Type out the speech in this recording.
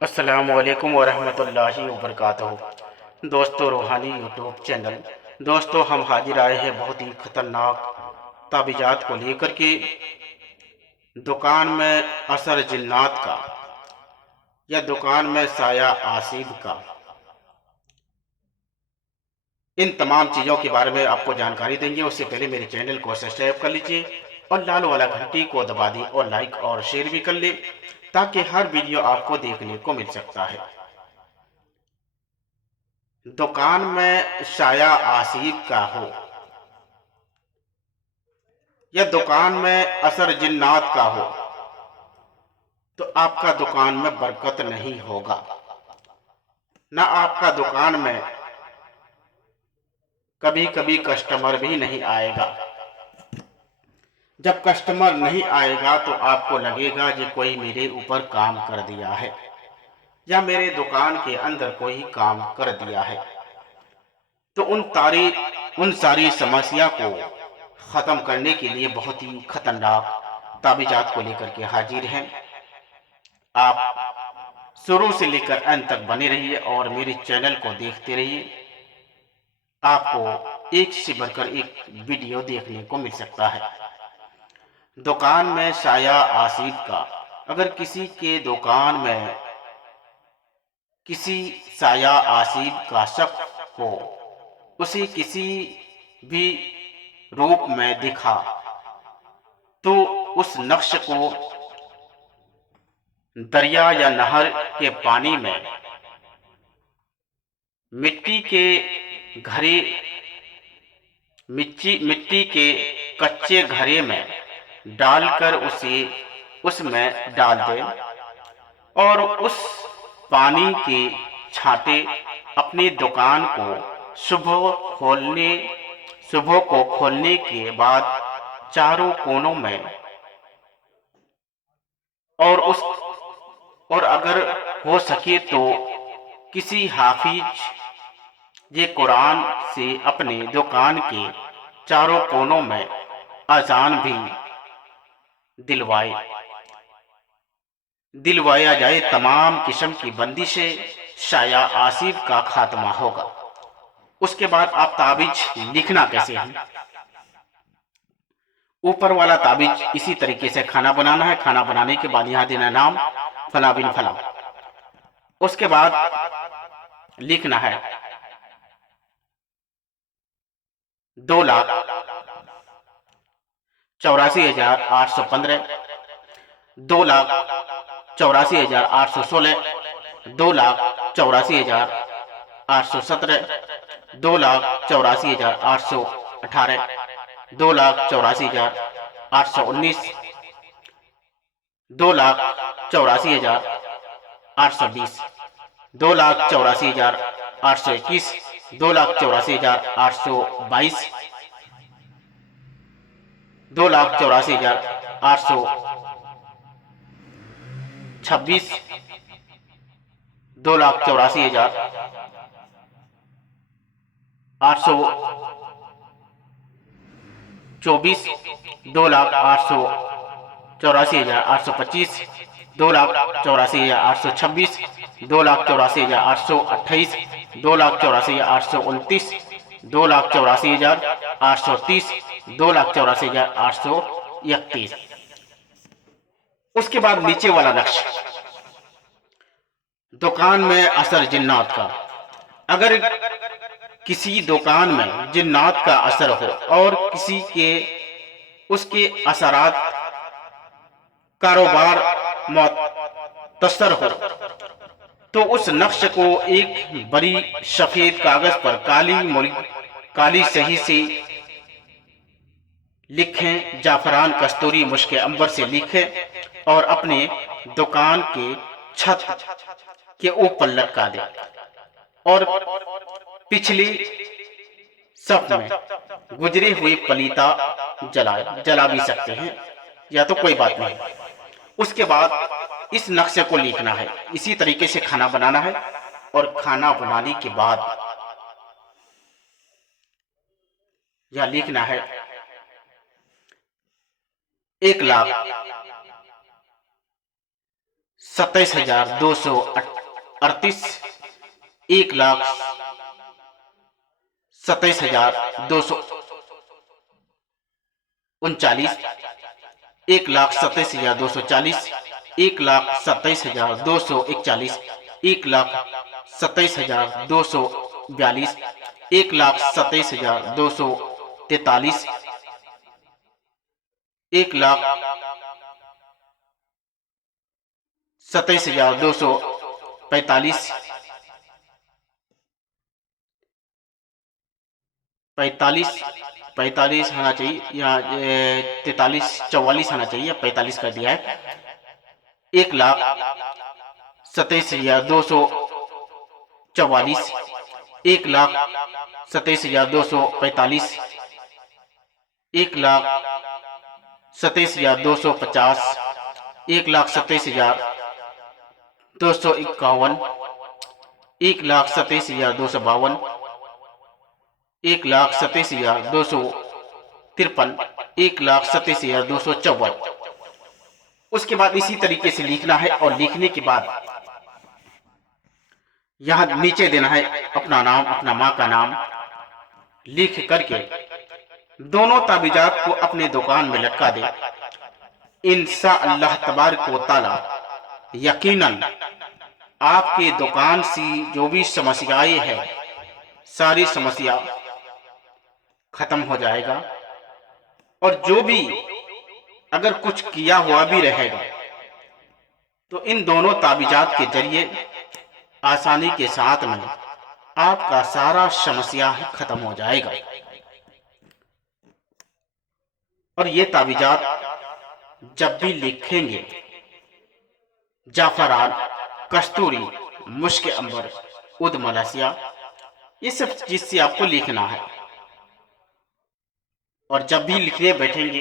अस्सलामुअलैकुम वरहमतुल्लाहि वबरकातुहू। दोस्तों, रूहानी यूट्यूब चैनल। दोस्तों, हम हाजिर आए हैं बहुत ही ख़तरनाक ताबीज़ात को लेकर के। दुकान में असर जिन्नात का या दुकान में साया आसिब का, इन तमाम चीज़ों के बारे में आपको जानकारी देंगे। उससे पहले मेरे चैनल को सब्सक्राइब कर लीजिए और लाल वाला घंटी को दबा दी और लाइक और शेयर भी कर ले, ताकि हर वीडियो आपको देखने को मिल सकता है। दुकान में साया आसिब का हो या दुकान में असर जिन्नात का हो, तो आपका दुकान में बरकत नहीं होगा। ना आपका दुकान में कभी कभी कस्टमर भी नहीं आएगा। जब कस्टमर नहीं आएगा तो आपको लगेगा कि कोई मेरे ऊपर काम कर दिया है या मेरे दुकान के अंदर कोई काम कर दिया है। तो उन सारी समस्या को ख़त्म करने के लिए बहुत ही खतरनाक ताबीज़ात को लेकर के हाजिर हैं। आप शुरू से लेकर अंत तक बने रहिए और मेरे चैनल को देखते रहिए। आपको एक से बढ़कर एक वीडियो देखने को मिल सकता है। दुकान में साया आसिब का, अगर किसी के दुकान में किसी साया आसिब का शक हो, उसे किसी भी रूप में दिखा, तो उस नक्श को दरिया या नहर के पानी में मिट्टी के घड़े मिट्टी के कच्चे घड़े में डालकर उसे उसमें डाल दें और उस पानी के छांटे अपनी दुकान को सुबह को खोलने के बाद चारों कोनों में, और उस और अगर हो सके तो किसी हाफिज ये कुरान से अपने दुकान के चारों कोनों में अजान भी दिलवाया जाए। तमाम किस्म की बंदिशें, साया आसिब का खात्मा होगा। उसके बाद आप ताबीज लिखना कैसे है। ऊपर वाला ताबीज इसी तरीके से खाना बनाना है। खाना बनाने के बाद यहाँ देना नाम फला बिन फला। उसके बाद लिखना है 2,84,815, 2,84,816, 2,84,817, 2,84,818, 2,84,819, 2,84,820, 2,84,821, 2,84,822, 2,84,826, 2,84,824, 2,84,825, 2,84,826, 2,84,828, 2,84,829, 2,84,830, 2,84,831। उसके बाद नीचे वाला नक्श, दुकान में असर जिन्नात का। अगर किसी दुकान में जिन्नात का असर हो और किसी के उसके असरात कारोबार मुतासर हो, तो उस नक्श को एक बड़ी सफेद कागज पर काली स्याही से लिखें। जाफरान, कस्तूरी, मुश्क अंबर से लिखें और अपने दुकान के छत के ऊपर लटका दें और पिछली सफ में गुजरी हुई पलीता जला भी सकते हैं, या तो कोई बात नहीं। उसके बाद इस नक्शे को लिखना है। इसी तरीके से खाना बनाना है और खाना बनाने के बाद यह लिखना है 1,00,000 27,238, 1,27,239, 1,27,240, 1,27,241, 1,27,242, 1,27,243, 1,27,245, 45 होना चाहिए, यहाँ 43, 44 होना चाहिए, 45 कर दिया है। 1,27,244, 1,27,245, 1,27,250, 1,27,251, 1,27,252, 1,27,253, 1,27,254। उसके बाद इसी तरीके से लिखना है और लिखने के बाद यहाँ नीचे देना है अपना नाम, अपना माँ का नाम लिख करके दोनों ताबीजात को अपने दुकान में लटका दे। इंशाअल्लाह तबारक व तआला यकीनन आपके दुकान से जो भी समस्याएं हैं सारी समस्या खत्म हो जाएगा, और जो भी अगर कुछ किया हुआ भी रहेगा तो इन दोनों ताबीजात के जरिए आसानी के साथ में आपका सारा समस्या खत्म हो जाएगा। और ये ताबीजात जब भी लिखेंगे जाफरान, कस्तूरी, मुश्क अंबर, उद मलसिया, ये सब चीज से आपको लिखना है। और जब भी लिखने बैठेंगे